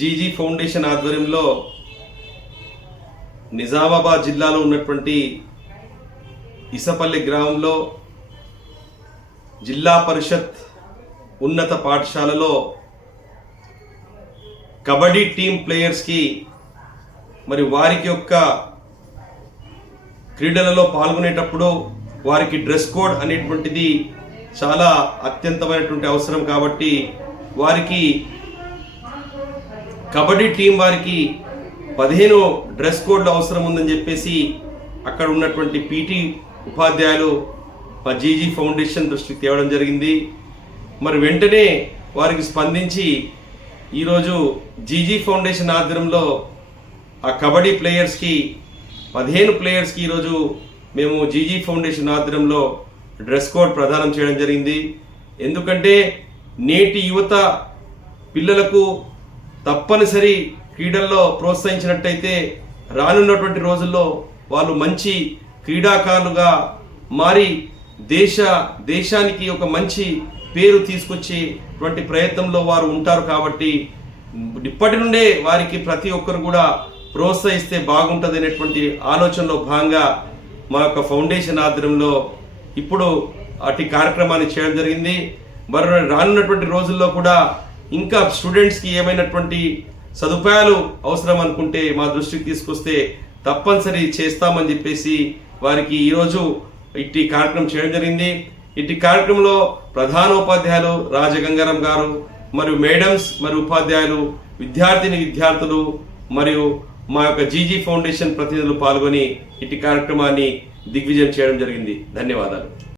GG foundation ఆధ్వర్యంలో నిజామాబాద్ జిల్లాలో ఉన్నటువంటి ఇసపల్లి గ్రామంలో జిల్లా పరిషత్ ఉన్నత పాఠశాలలో కబడ్డీ టీం ప్లేయర్స్కి మరి వారికి యొక్క క్రీడలలో పాల్గొనేటప్పుడు వారికి డ్రెస్ కోడ్ అనేటువంటిది చాలా అత్యంతమైనటువంటి అవసరం కాబట్టి వారికి కబడ్డీ టీం వారికి 15 డ్రెస్ కోడ్లు అవసరం ఉందని చెప్పేసి అక్కడ ఉన్నటువంటి పీటీ ఉపాధ్యాయులు జీజీ ఫౌండేషన్ దృష్టికి తేవడం జరిగింది. మరి వెంటనే వారికి స్పందించి ఈరోజు జీజీ ఫౌండేషన్ ఆధ్వర్యంలో ఆ కబడ్డీ ప్లేయర్స్కి 15 ప్లేయర్స్కి ఈరోజు మేము జీజీ ఫౌండేషన్ ఆధ్వర్యంలో డ్రెస్ కోడ్ ప్రదానం చేయడం జరిగింది. ఎందుకంటే నేటి యువత పిల్లలకు తప్పనిసరి క్రీడల్లో ప్రోత్సహించినట్టయితే రానున్నటువంటి రోజుల్లో వాళ్ళు మంచి క్రీడాకారులుగా మారి దేశానికి ఒక మంచి పేరు తీసుకొచ్చేటువంటి ప్రయత్నంలో వారు ఉంటారు. కాబట్టి ఇప్పటి నుండే వారికి ప్రతి ఒక్కరు కూడా ప్రోత్సహిస్తే బాగుంటుంది అనేటువంటి ఆలోచనలో భాగంగా మా యొక్క ఫౌండేషన్ ఆధ్వర్యంలో ఇప్పుడు అటు కార్యక్రమాన్ని చేయడం జరిగింది. మరి రానున్నటువంటి రోజుల్లో కూడా ఇంకా స్టూడెంట్స్కి ఏమైనటువంటి సదుపాయాలు అవసరం అనుకుంటే మా దృష్టికి తీసుకొస్తే తప్పనిసరి చేస్తామని చెప్పేసి వారికి ఈరోజు ఇట్టి కార్యక్రమం చేయడం జరిగింది. ఇట్టి కార్యక్రమంలో ప్రధానోపాధ్యాయులు రాజగంగారం గారు మరియు మేడమ్స్ మరియు ఉపాధ్యాయులు విద్యార్థులు మరియు మా యొక్క జీజీ ఫౌండేషన్ ప్రతినిధులు పాల్గొని ఇట్టి కార్యక్రమాన్ని దిగ్విజయం చేయడం జరిగింది. ధన్యవాదాలు.